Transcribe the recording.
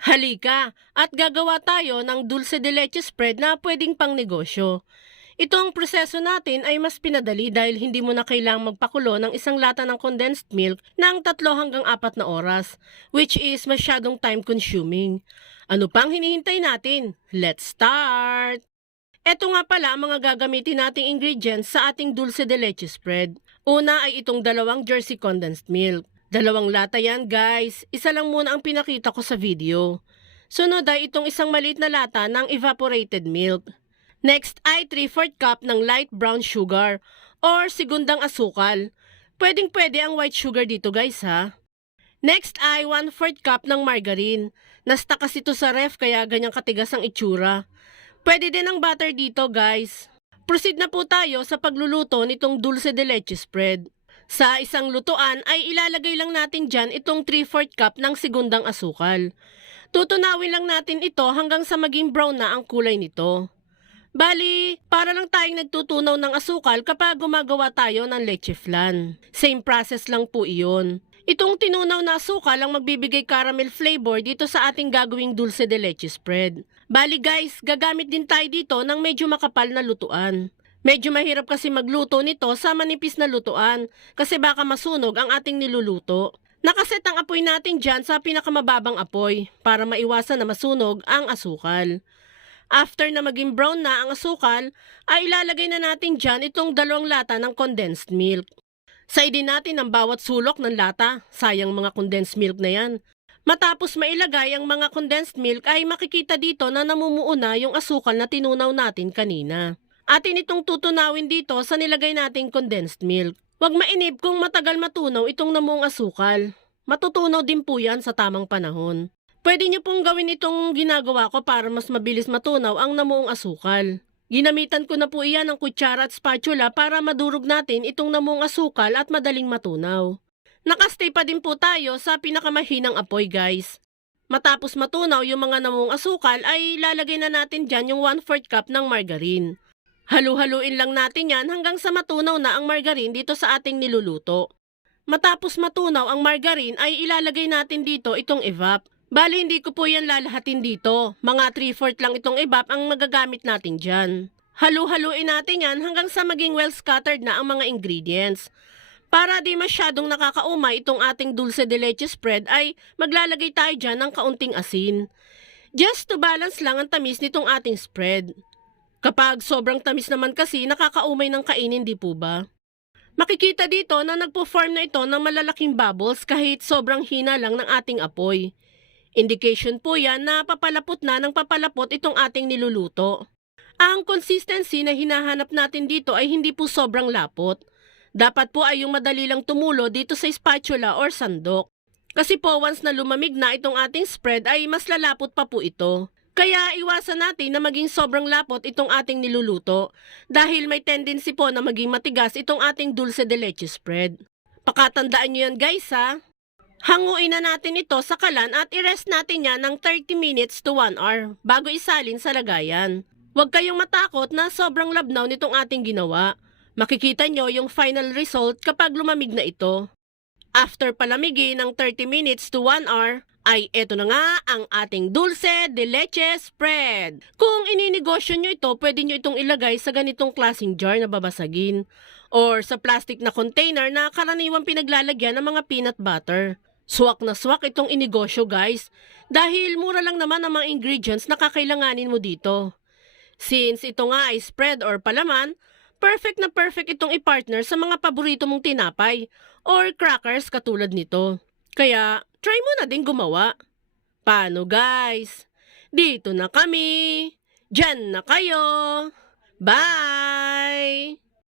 Halika at gagawa tayo ng dulce de leche spread na pwedeng pang negosyo. Ito ang proseso natin ay mas pinadali dahil hindi mo na kailangang magpakulo ng isang lata ng condensed milk ng tatlo hanggang apat na oras, which is masyadong time consuming. Ano pang hinihintay natin? Let's start! Ito nga pala ang mga gagamitin nating ingredients sa ating dulce de leche spread. Una ay itong dalawang Jersey condensed milk. Dalawang lata yan guys. Isa lang muna ang pinakita ko sa video. Sunod ay itong isang maliit na lata ng evaporated milk. Next ay 3-4 cup ng light brown sugar or segundang asukal. Pwedeng pwede ang white sugar dito guys ha. Next ay 1-4 cup ng margarine. Nastakas ito sa ref kaya ganyang katigas ang itsura. Pwede din ang butter dito guys. Proceed na po tayo sa pagluluto nitong dulce de leche spread. Sa isang lutuan ay ilalagay lang natin dyan itong 3-4 cup ng segundang asukal. Tutunawin lang natin ito hanggang sa maging brown na ang kulay nito. Bali, para lang tayong nagtutunaw ng asukal kapag gumagawa tayo ng leche flan. Same process lang po iyon. Itong tinunaw na asukal ang magbibigay caramel flavor dito sa ating gagawing dulce de leche spread. Bali guys, gagamit din tayo dito ng medyo makapal na lutuan. Medyo mahirap kasi magluto nito sa manipis na lutuan kasi baka masunog ang ating niluluto. Nakaset ang apoy natin dyan sa pinakamababang apoy para maiwasan na masunog ang asukal. After na maging brown na ang asukal, ay ilalagay na natin dyan itong dalawang lata ng condensed milk. Saidin natin ang bawat sulok ng lata, sayang mga condensed milk na yan. Matapos mailagay ang mga condensed milk ay makikita dito na namumuo na yung asukal na tinunaw natin kanina. Atin itong tutunawin dito sa nilagay nating condensed milk. Huwag mainip kung matagal matunaw itong namuong asukal. Matutunaw din po yan sa tamang panahon. Pwede niyo pong gawin itong ginagawa ko para mas mabilis matunaw ang namuong asukal. Ginamitan ko na po iyan ng kutsara at spatula para madurog natin itong namuong asukal at madaling matunaw. Nakastay pa din po tayo sa pinakamahinang apoy guys. Matapos matunaw yung mga namuong asukal ay lalagay na natin dyan yung 1-4 cup ng margarine. Halu-haluin lang natin yan hanggang sa matunaw na ang margarine dito sa ating niluluto. Matapos matunaw ang margarine ay ilalagay natin dito itong evap. Bali hindi ko po yan lalahatin dito. Mga 3-4 lang itong evap ang magagamit natin dyan. Halu-haluin natin yan hanggang sa maging well scattered na ang mga ingredients. Para di masyadong nakakaumay itong ating dulce de leche spread ay maglalagay tayo dyan ng kaunting asin. Just to balance lang ang tamis nitong ating spread. Kapag sobrang tamis naman kasi nakakaumay ng kainin di po ba? Makikita dito na nagpo-form na ito ng malalaking bubbles kahit sobrang hina lang ng ating apoy. Indication po yan na papalapot na ng papalapot itong ating niluluto. Ang consistency na hinahanap natin dito ay hindi po sobrang lapot. Dapat po ay yung madali lang tumulo dito sa spatula or sandok. Kasi po once na lumamig na itong ating spread ay mas lalapot pa po ito. Kaya iwasan natin na maging sobrang lapot itong ating niluluto dahil may tendency po na maging matigas itong ating dulce de leche spread. Pakatandaan nyo yan guys ha. Hanguin na natin ito sa kalan at i-rest natin yan ng 30 minutes to 1 hour bago isalin sa lagayan. Huwag kayong matakot na sobrang labnaw nitong ating ginawa. Makikita nyo yung final result kapag lumamig na ito. After palamigin ng 30 minutes to 1 hour, ay eto na nga ang ating dulce de leche spread. Kung ininegosyo nyo ito, pwede nyo itong ilagay sa ganitong klaseng jar na babasagin or sa plastic na container na karaniwang pinaglalagyan ng mga peanut butter. Swak na swak itong inegosyo guys dahil mura lang naman ang mga ingredients na kakailanganin mo dito. Since ito nga ay spread or palaman, perfect na perfect itong i-partner sa mga paborito mong tinapay or crackers katulad nito. Kaya try mo na din gumawa. Paano guys? Dito na kami. Diyan na kayo. Bye!